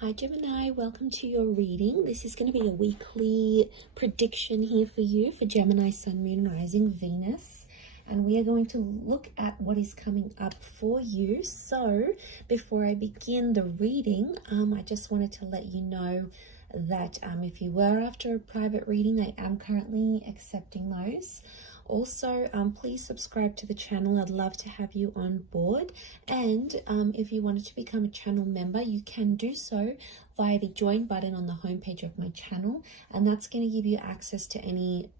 Hi Gemini, welcome to your reading. This is going to be a weekly prediction here for you for Gemini, Sun, Moon, Rising, Venus. And we are going to look at what is coming up for you. So before I begin the reading, I just wanted to let you know that if you were after a private reading, I am currently accepting those. Also, please subscribe to the channel. I'd love to have you on board. And if you wanted to become a channel member, you can do so via the join button on the homepage of my channel. And that's going to give you access to any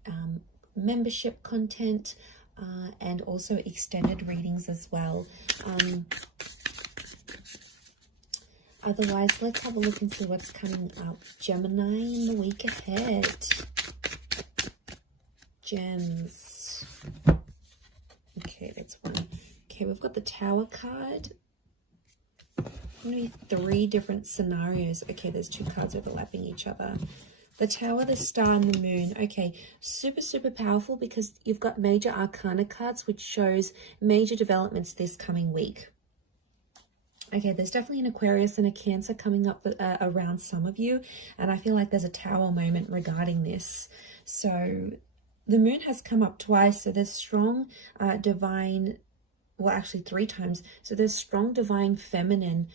membership content and also extended readings as well. Otherwise, let's have a look and see what's coming up. Gemini in the week ahead. Gems. Okay, that's one. Okay, we've got the Tower card. Maybe 3 different scenarios. Okay, there's 2 cards overlapping each other. The Tower, the Star, and the Moon. Okay, super powerful because you've got major arcana cards, which shows major developments this coming week. Okay, there's definitely an Aquarius and a Cancer coming up around some of you, and I feel like there's a Tower moment regarding this. So the Moon has come up twice, so there's strong divine, well actually 3 times, so there's strong divine feminine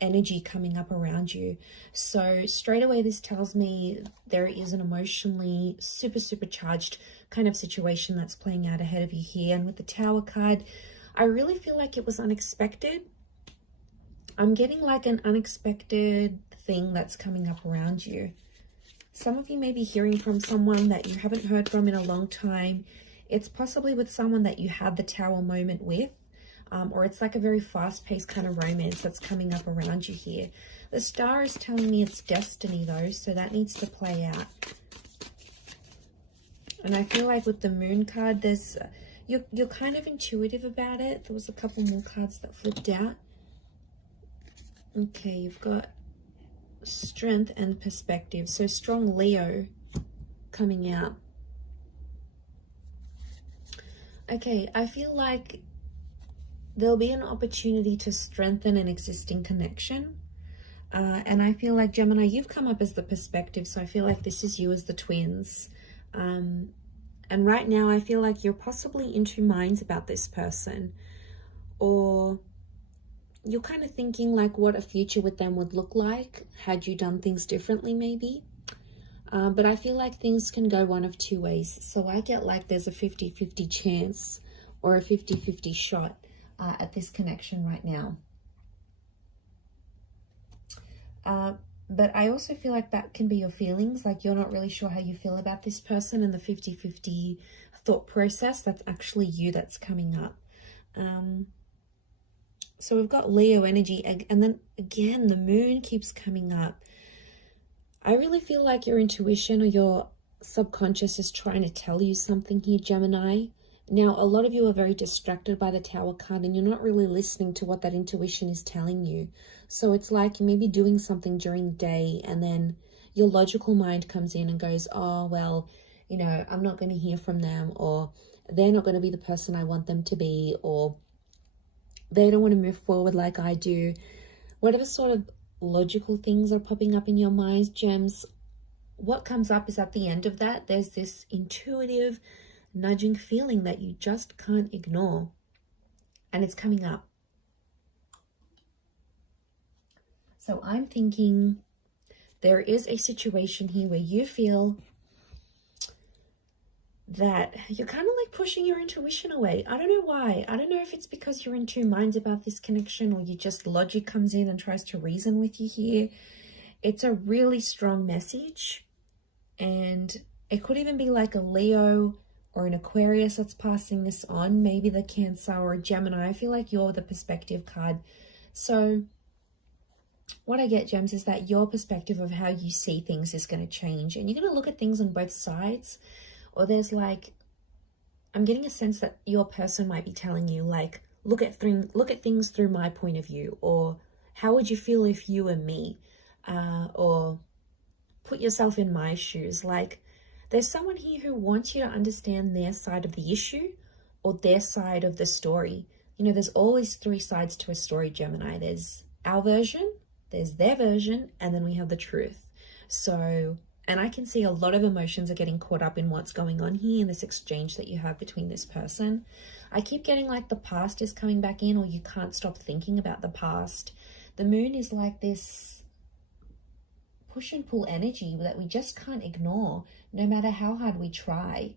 energy coming up around you. So straight away this tells me there is an emotionally super charged kind of situation that's playing out ahead of you here. And with the Tower card, I really feel like it was unexpected. I'm getting like an unexpected thing that's coming up around you. Some of you may be hearing from someone that you haven't heard from in a long time. It's possibly with someone that you had the Tower moment with, or it's like a very fast-paced kind of romance that's coming up around you here. The Star is telling me it's destiny though, so that needs to play out. And I feel like with the Moon card, there's you're kind of intuitive about it. There was a couple more cards that flipped out. Okay, you've got Strength and Perspective. So strong Leo coming out. Okay, I feel like there'll be an opportunity to strengthen an existing connection. And I feel like, Gemini, you've come up as the Perspective, so I feel like this is you as the twins. And right now I feel like you're possibly in 2 minds about this person, or you're kind of thinking like what a future with them would look like had you done things differently maybe. But I feel like things can go one of 2 ways. So I get like there's a 50-50 chance or a 50-50 shot at this connection right now. But I also feel like that can be your feelings, like you're not really sure how you feel about this person, and the 50-50 thought process, that's actually you that's coming up. So we've got Leo energy, and then again, the Moon keeps coming up. I really feel like your intuition or your subconscious is trying to tell you something here, Gemini. Now, a lot of you are very distracted by the Tower card, and you're not really listening to what that intuition is telling you. So it's like you may be doing something during the day, and then your logical mind comes in and goes, oh, well, you know, I'm not going to hear from them, or they're not going to be the person I want them to be, or they don't want to move forward like I do. Whatever sort of logical things are popping up in your minds, gems, what comes up is at the end of that, there's this intuitive nudging feeling that you just can't ignore, and it's coming up. So I'm thinking there is a situation here where you feel that you're kind of like pushing your intuition away. I don't know why. I don't know if it's because you're in 2 minds about this connection, or you just logic comes in and tries to reason with you here. It's a really strong message, and it could even be like a Leo or an Aquarius that's passing this on, maybe the Cancer or a Gemini. I feel like you're the Perspective card. So what I get, gems, is that your perspective of how you see things is going to change, and you're going to look at things on both sides. Or there's like, I'm getting a sense that your person might be telling you like, look at things through my point of view, or how would you feel if you were me, or put yourself in my shoes. Like there's someone here who wants you to understand their side of the issue or their side of the story. you know, there's always three sides to a story, Gemini. There's our version, there's their version, and then we have the truth. So, and I can see a lot of emotions are getting caught up in what's going on here in this exchange that you have between this person. I keep getting like the past is coming back in, or you can't stop thinking about the past. The moon is like this push and pull energy that we just can't ignore, no matter how hard we try.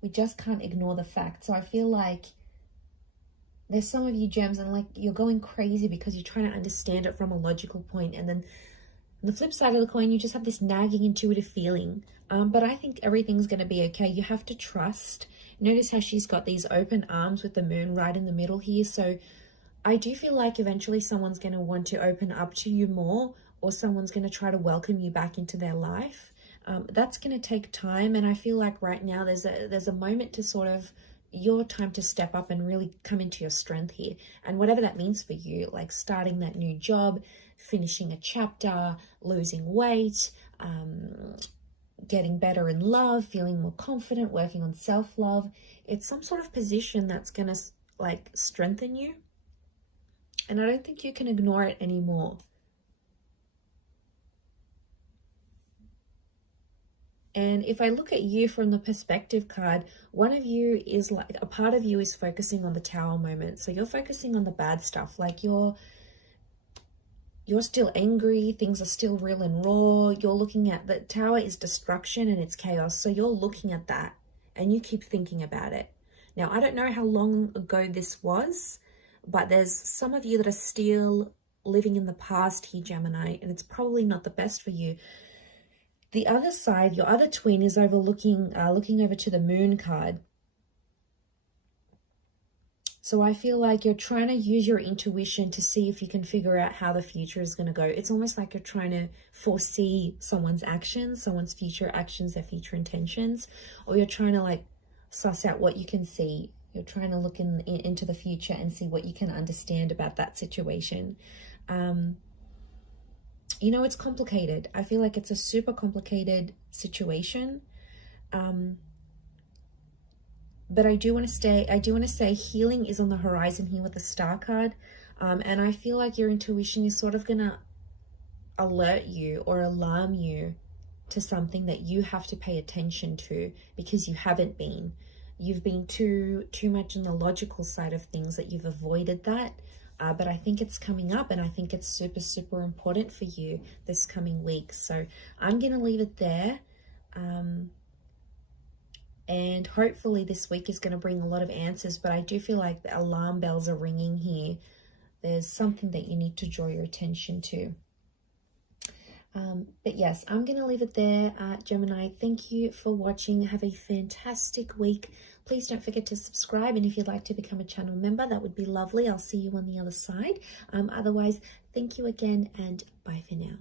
We just can't ignore the fact. So I feel like there's some of you gems and like you're going crazy because you're trying to understand it from a logical point. And then on the flip side of the coin, you just have this nagging intuitive feeling. But I think everything's going to be okay. You have to trust. Notice how she's got these open arms with the moon right in the middle here. So I do feel like eventually someone's going to want to open up to you more, or someone's going to try to welcome you back into their life. That's going to take time. And I feel like right now there's a moment to sort of, your time to step up and really come into your strength here. And whatever that means for you, like starting that new job, finishing a chapter, losing weight, getting better in love, feeling more confident, working on self-love. It's some sort of position that's going to like strengthen you. And I don't think you can ignore it anymore. And if I look at you from the perspective card, one of you is like, a part of you is focusing on the Tower moment. So you're focusing on the bad stuff. Like you're still angry. Things are still real and raw. You're looking at the Tower is destruction and it's chaos. So you're looking at that and you keep thinking about it. Now, I don't know how long ago this was, but there's some of you that are still living in the past here, Gemini, and it's probably not the best for you. The other side, your other twin is looking over to the moon card. So I feel like you're trying to use your intuition to see if you can figure out how the future is going to go. It's almost like you're trying to foresee someone's actions, someone's future actions, their future intentions, or you're trying to like suss out what you can see. You're trying to look into the future and see what you can understand about that situation. You know, it's complicated. I feel like it's a super complicated situation. But I do want to say healing is on the horizon here with the Star card. And I feel like your intuition is sort of going to alert you or alarm you to something that you have to pay attention to, because you haven't been. You've been too much in the logical side of things, that you've avoided that. But I think it's coming up, and I think it's super, super important for you this coming week. So I'm going to leave it there. And hopefully this week is going to bring a lot of answers, but I do feel like the alarm bells are ringing here. There's something that you need to draw your attention to. But yes, I'm going to leave it there, Gemini. Thank you for watching. Have a fantastic week. Please don't forget to subscribe, and if you'd like to become a channel member, that would be lovely. I'll see you on the other side. Otherwise, thank you again, and bye for now.